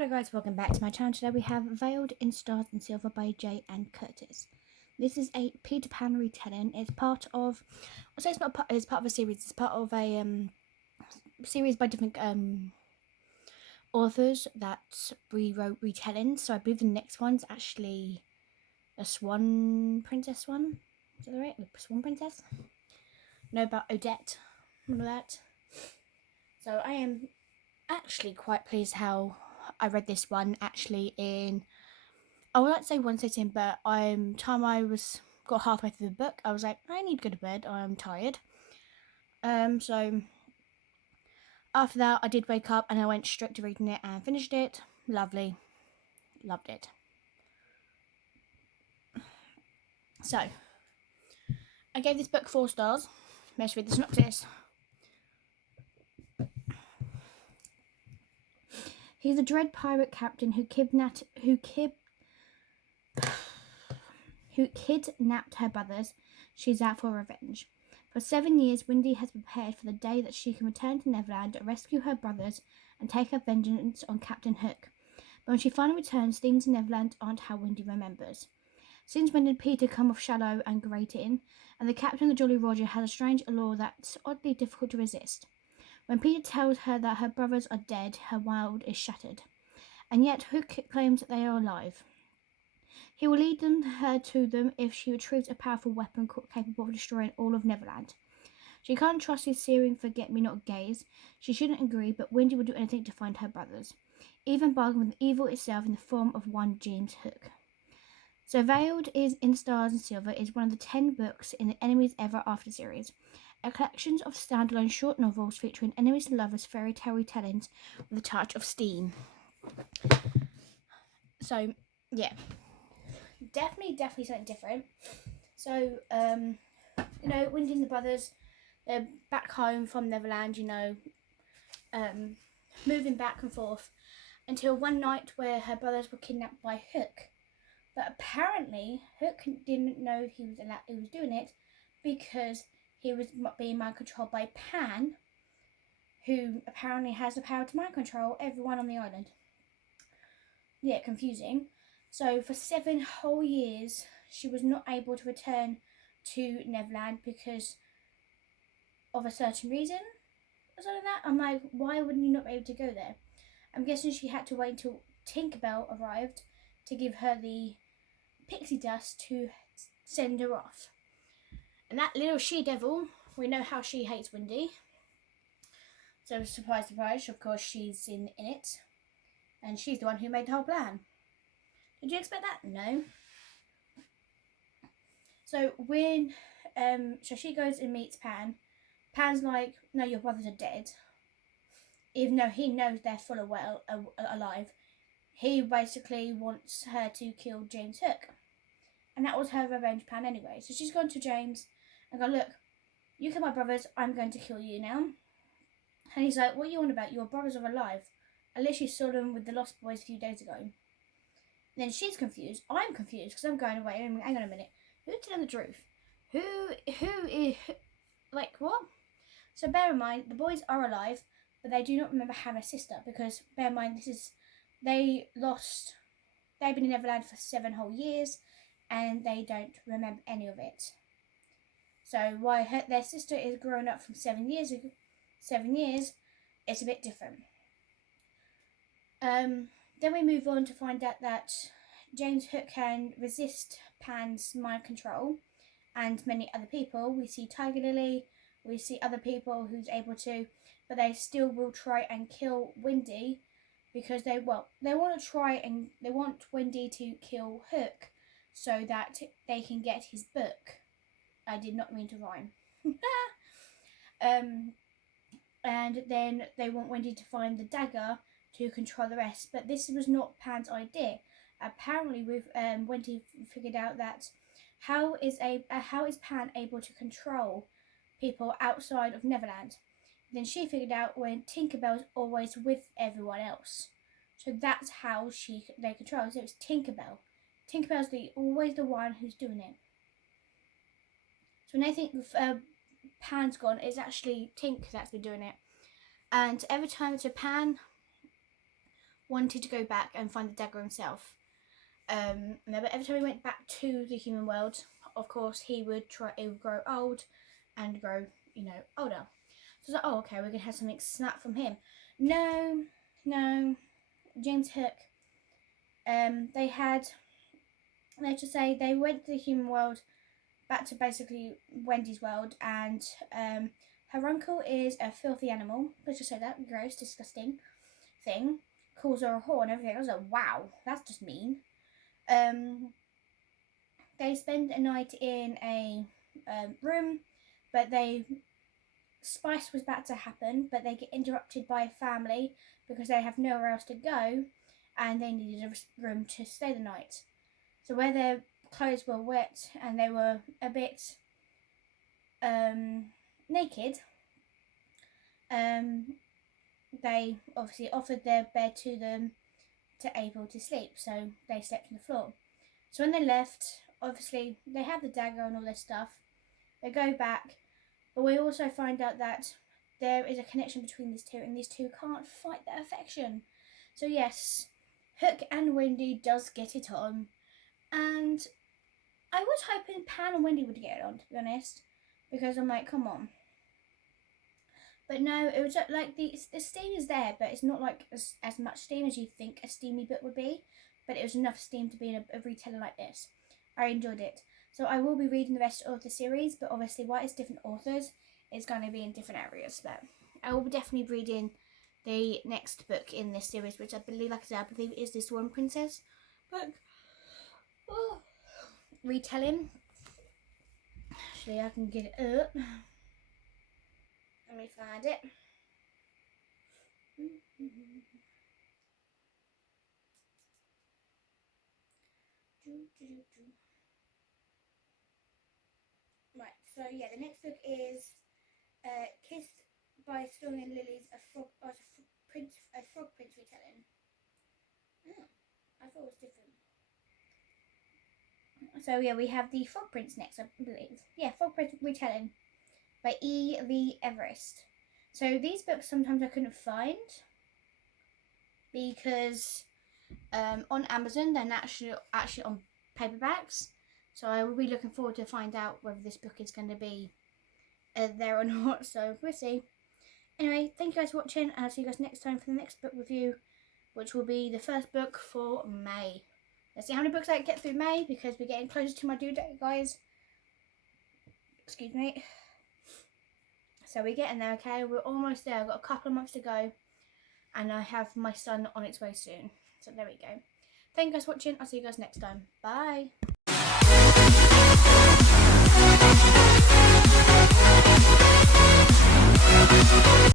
Hello guys, welcome back to my channel. Today we have Veiled in Stars and Silver by Jay and Curtis. This is a Peter Pan retelling. It's part of, I'll say it's part of a series. It's part of a series by different authors that rewrote retellings. So I believe the next one's actually a Swan Princess one. Is that right? The Swan Princess? Know about Odette, all of that. So I am actually quite pleased how I read this one actually in, I would like to say one sitting, but time I got halfway through the book, I was like, I need to go to bed, I'm tired. So after that I did wake up and I went straight to reading it and finished it. Lovely. Loved it. So I gave this book 4 stars. Let's read the synopsis. He's a dread pirate captain who kidnapped her brothers. She's out for revenge. For 7 years, Wendy has prepared for the day that she can return to Neverland, rescue her brothers, and take her vengeance on Captain Hook. But when she finally returns, things in Neverland aren't how Wendy remembers. Since when did Peter come off shallow and grating, and the captain of the Jolly Roger has a strange allure that's oddly difficult to resist. When Peter tells her that her brothers are dead, her world is shattered. And yet Hook claims that they are alive. He will lead her to them if she retrieves a powerful weapon capable of destroying all of Neverland. She can't trust his searing forget-me-not gaze. She shouldn't agree, but Wendy will do anything to find her brothers, even bargain with evil itself in the form of one James Hook. So Veiled in Stars and Silver is one of the 10 books in the Enemies Ever After series, a collection of standalone short novels featuring enemies and lovers fairy tale retellings with a touch of steam. So, yeah. Definitely something different. So, Wendy and the brothers, they're back home from Neverland, moving back and forth until one night where her brothers were kidnapped by Hook. But apparently, Hook didn't know he was doing it because he was being mind controlled by Pan, who apparently has the power to mind control everyone on the island. Yeah, confusing. So for 7 whole years, she was not able to return to Neverland because of a certain reason or something like that. I'm like, why wouldn't you not be able to go there? I'm guessing she had to wait until Tinkerbell arrived to give her the pixie dust to send her off. And that little she-devil, we know how she hates Wendy. So surprise, surprise, of course she's in it. And she's the one who made the whole plan. Did you expect that? No. So when so she goes and meets Pan. Pan's like, no, your brothers are dead. Even though he knows they're full of alive. He basically wants her to kill James Hook. And that was her revenge plan anyway. So she's gone to James and gone, look, you kill my brothers, I'm going to kill you now. And he's like, what are you on about? Your brothers are alive. I literally saw them with the Lost Boys a few days ago. And then she's confused. I'm confused because I'm going away. Hang on a minute. Who's telling the truth? Who is, like, what? So bear in mind, the boys are alive, but they do not remember having a sister because, bear in mind, they've been in Neverland for 7 whole years and they don't remember any of it. So why their sister is grown up from 7 years, it's a bit different. Then we move on to find out that James Hook can resist Pan's mind control and many other people. We see Tiger Lily, we see other people who's able to, but they still will try and kill Wendy because they want Wendy to kill Hook so that they can get his book. I did not mean to rhyme. And then they want Wendy to find the dagger to control the rest, but this was not Pan's idea. Apparently, Wendy figured out that how is Pan able to control people outside of Neverland? Then she figured out when Tinkerbell's always with everyone else, so that's how they control. So it's Tinkerbell. Tinkerbell's always the one who's doing it. So when they think Pan's gone, it's actually Tink that's been doing it. And every time, so Pan wanted to go back and find the dagger himself. But every time he went back to the human world, of course, he would grow old and grow, older. So I was like, oh, okay, we're going to have something snap from him. No, James Hook, let's just say they went to the human world, back to basically Wendy's world, and her uncle is a filthy animal. Let's just say that, gross, disgusting thing. Calls her a whore and everything. I was like, wow, that's just mean. They spend a night in a room, but Spice was about to happen, but they get interrupted by a family because they have nowhere else to go, and they needed a room to stay the night. So where their clothes were wet and they were a bit naked, they obviously offered their bed to them to able to sleep, so they slept on the floor. So when they left, obviously they have the dagger and all this stuff. They go back, but we also find out that there is a connection between these two, and these two can't fight their affection. So yes, Hook and Wendy does get it on, and I was hoping Pan and Wendy would get it on, to be honest, because I'm like, come on. But no, it was like the steam is there, but it's not like as much steam as you think a steamy book would be. But it was enough steam to be in a retailer like this. I enjoyed it. So I will be reading the rest of the series, but obviously why it's different authors, it's going to be in different areas. But I will definitely be reading the next book in this series, which I believe, like I said, I believe is this Swan Princess book. Oh. Retelling. Actually, I can get it up. Let me find it. Right, so yeah, the next book is Kissed by Stormy and Lilies, a frog prince retelling. Oh, I thought it was different. So yeah, we have the Frog Prince next, I believe. Yeah, Frog Prince retelling by E.V. Everest. So these books sometimes I couldn't find because on Amazon they're actually on paperbacks. So I will be looking forward to find out whether this book is going to be there or not. So we'll see. Anyway, thank you guys for watching, and I'll see you guys next time for the next book review, which will be the first book for May. Let's see how many books I can get through May, because we're getting closer to my due date, guys. Excuse me. So we're getting there, okay? We're almost there. I've got a couple of months to go, and I have my son on its way soon. So there we go. Thank you guys for watching. I'll see you guys next time. Bye.